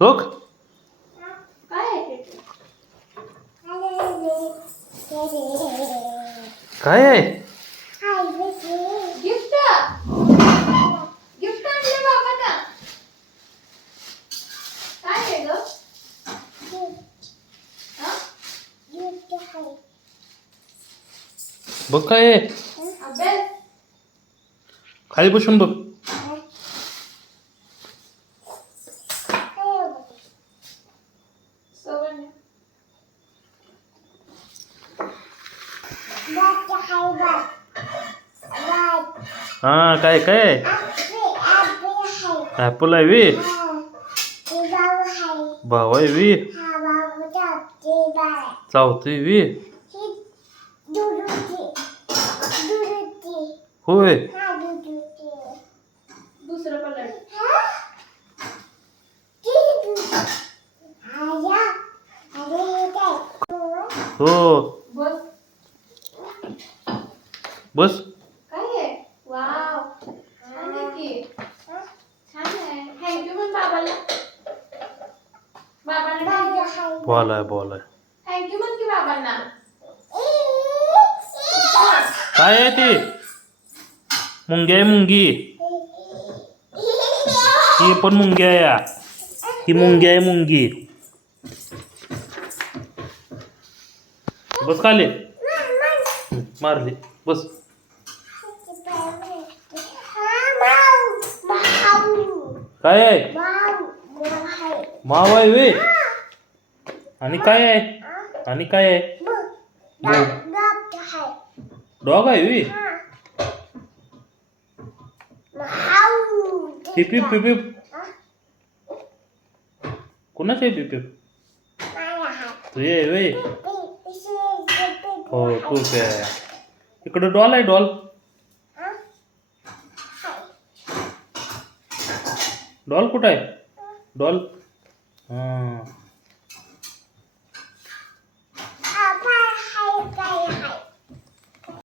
हो काय आहे? काय आहे गिफ्ट गिफ्ट काय आहे ग बघ काय आहे. अभ्यास खाली बसून बघ. हा काय काय? ॲपल आहे वी? भाव आहे वी? चावतोय वी? होय. हो. बस. काय आहे? वाव. छान आहे की. छान आहे. थँक्यू पण बाबाला. बाबांना बॉल आहे बॉल आहे थँक्यू म्हण की बाबांना. काय आहे ती? मुंगी आहे मुंगी. ही पण मुंगी आहे या. ही मुंगी आहे मुंगी. बस खाली. मारली. बस. काय आहे? माव आहे वे आणि काय आहे? आणि काय आहे? डॉग आहे वे पिपिप पिपिप कुणाचे पिपिप तुझे आहे वे हो तू इकडे इकडं डॉल आहे डॉल. डॉल कुठं आहे? डॉल हां.